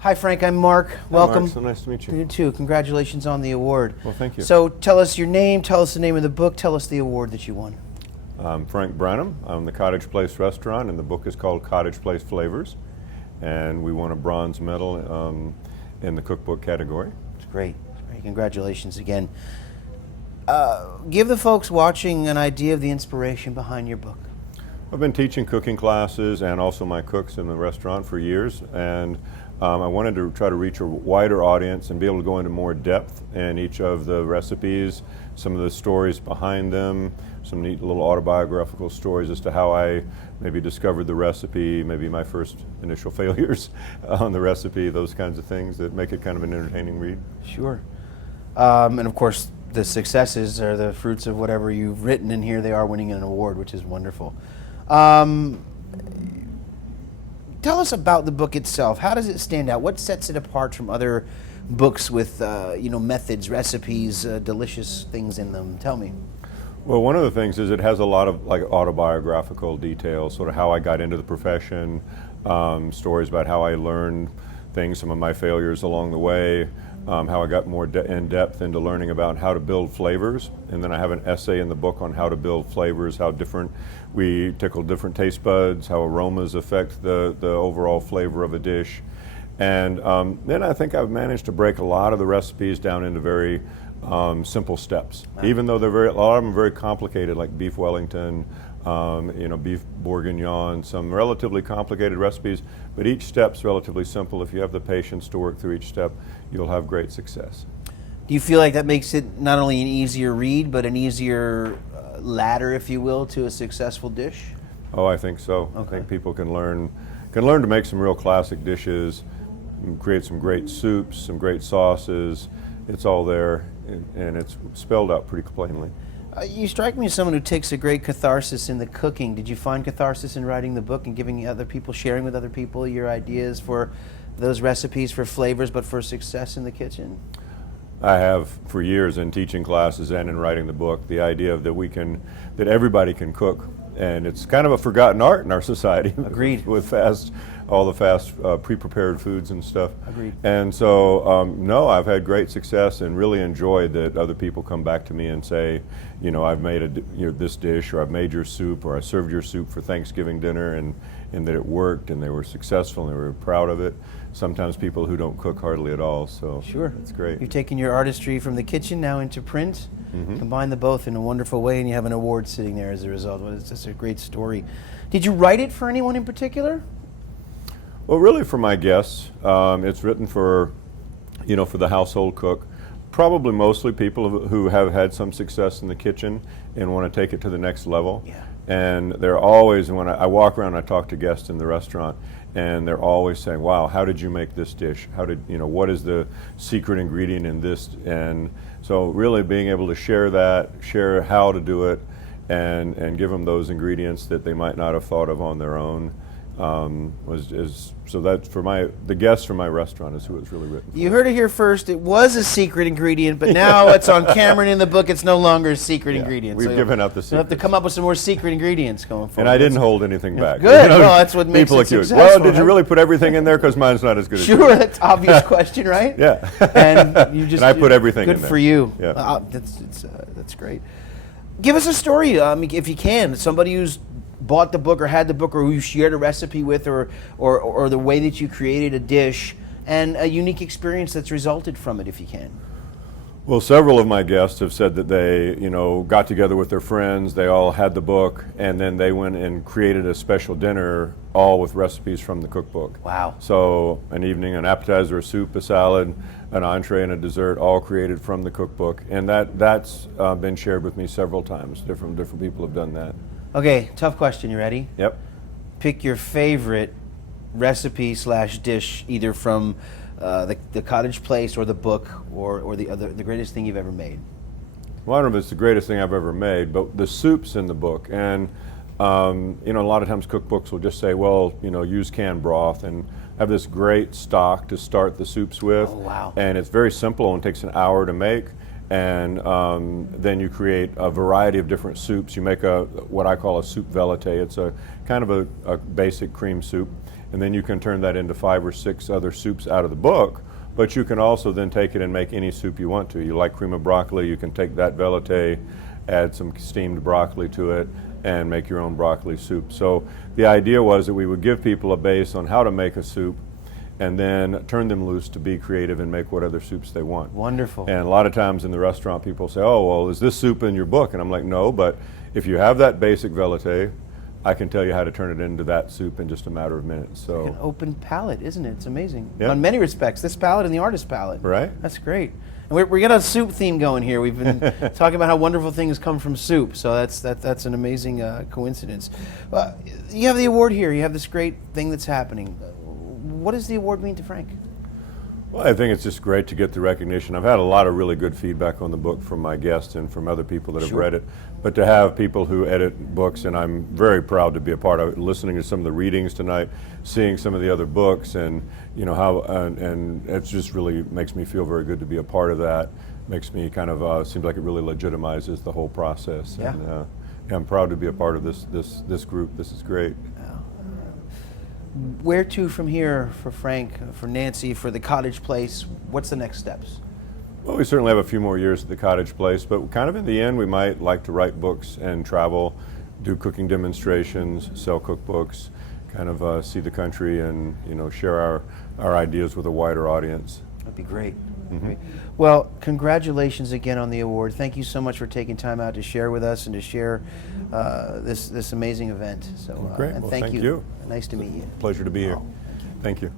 Hi, Frank. I'm Mark. Welcome. Mark, so nice to meet you. You too. Congratulations on the award. Well, thank you. So tell us your name, tell us the name of the book, tell us the award that you won. I'm Frank Branham. I'm the Cottage Place restaurant, and the book is called Cottage Place Flavors. And we won a bronze medal in the cookbook category. It's great. It's great. Congratulations again. Give the folks watching an idea of the inspiration behind your book. I've been teaching cooking classes and also my cooks in the restaurant for years, and I wanted to try to reach a wider audience and be able to go into more depth in each of the recipes, some of the stories behind them, some neat little autobiographical stories as to how I maybe discovered the recipe, maybe my first initial failures on the recipe, those kinds of things that make it kind of an entertaining read. Sure. And of course, the successes are the fruits of whatever you've written, and here they are winning an award, which is wonderful. Tell us about the book itself. How does it stand out? What sets it apart from other books with methods, recipes, delicious things in them? Tell me. Well, one of the things is it has a lot of like autobiographical details, sort of how I got into the profession, stories about how I learned things, some of my failures along the way, how I got more in depth into learning about how to build flavors. And then I have an essay in the book on how to build flavors, how we tickle different taste buds, how aromas affect the overall flavor of a dish. And then I think I've managed to break a lot of the recipes down into very simple steps. Wow. Even though a lot of them are very complicated, like beef Wellington, beef bourguignon, some relatively complicated recipes, but each step's relatively simple. If you have the patience to work through each step, you'll have great success. Do you feel like that makes it not only an easier read, but an easier ladder, if you will, to a successful dish? Oh, I think so. Okay. I think people can learn to make some real classic dishes, create some great soups, some great sauces. It's all there, and it's spelled out pretty plainly. You strike me as someone who takes a great catharsis in the cooking. Did you find catharsis in writing the book and giving other people, sharing with other people your ideas for those recipes, for flavors, but for success in the kitchen? I have for years in teaching classes and in writing the book, the idea that everybody can cook, and it's kind of a forgotten art in our society. Agreed. With all the fast pre-prepared foods and stuff. Agreed. And so, no, I've had great success and really enjoyed that other people come back to me and say, I've made this dish, or I've made your soup, or I served your soup for Thanksgiving dinner, and that it worked, and they were successful, and they were proud of it. Sometimes people who don't cook hardly at all, so sure, it's great. You've taken your artistry from the kitchen now into print, combine the both in a wonderful way, and you have an award sitting there as a result. Well, it's just a great story. Did you write it for anyone in particular? Well, really for my guests. It's written for the household cook, probably mostly people who have had some success in the kitchen and want to take it to the next level. Yeah. And they're always, when I walk around, I talk to guests in the restaurant, and they're always saying, "Wow, how did you make this dish? What is the secret ingredient in this?" And so, really being able to share how to do it, and give them those ingredients that they might not have thought of on their own. So that's the guests for my restaurant is who it's really written for. You heard it here first. It was a secret ingredient, but now it's on camera and in the book. It's no longer a secret ingredient. We've given out the secret. You'll have to come up with some more secret ingredients going forward. And I didn't hold anything back. Good. Well, that's what makes it successful. Well, did you really put everything in there? Because mine's not as good as yours. Sure, that's an obvious question, right? Yeah. And you just. And I put everything in there. Good for you. Yeah. That's great. Give us a story, if you can. Somebody who's bought the book or had the book, or who you shared a recipe with, or the way that you created a dish, and a unique experience that's resulted from it, if you can. Well, several of my guests have said that they, got together with their friends, they all had the book, and then they went and created a special dinner, all with recipes from the cookbook. Wow. So an evening, an appetizer, a soup, a salad, an entree, and a dessert, all created from the cookbook. And that's been shared with me several times. Different people have done that. Okay, tough question. You ready? Yep. Pick your favorite recipe / dish, either from the Cottage Place or the book, or the greatest thing you've ever made. Well, I don't know if it's the greatest thing I've ever made, but the soup's in the book. And a lot of times cookbooks will just say, well, use canned broth, and have this great stock to start the soups with. Oh, wow. And it's very simple and takes an hour to make. And then you create a variety of different soups. You make what I call a soup velouté. It's a kind of a basic cream soup. and then you can turn that into 5 or 6 other soups out of the book. But you can also then take it and make any soup you want to. You like cream of broccoli, you can take that velouté, add some steamed broccoli to it, and make your own broccoli soup. So the idea was that we would give people a base on how to make a soup, and then turn them loose to be creative and make what other soups they want. Wonderful. And a lot of times in the restaurant, people say, oh, well, is this soup in your book? And I'm like, no, but if you have that basic velouté, I can tell you how to turn it into that soup in just a matter of minutes. So An open palette, isn't it? It's amazing. Yeah. On many respects, this palette and the artist palette. Right. That's great. And we got a soup theme going here. We've been talking about how wonderful things come from soup. So that's an amazing coincidence. You have the award here. You have this great thing that's happening. What does the award mean to Frank? Well, I think it's just great to get the recognition. I've had a lot of really good feedback on the book from my guests and from other people that have read it. But to have people who edit books, and I'm very proud to be a part of it, listening to some of the readings tonight, seeing some of the other books, and you know how, and it just really makes me feel very good to be a part of that. Makes me kind of seems like it really legitimizes the whole process. Yeah. And yeah, I'm proud to be a part of this group. This is great. Where to from here for Frank, for Nancy, for the Cottage Place? What's the next steps? Well, we certainly have a few more years at the Cottage Place, but kind of in the end, we might like to write books and travel, do cooking demonstrations, sell cookbooks, kind of see the country and share our ideas with a wider audience. That'd be great. Great. Well, congratulations again on the award. Thank you so much for taking time out to share with us and to share this amazing event. So, Great. and Well, thank thank you. you. Nice to meet you. Pleasure to be here. Oh, Thank you.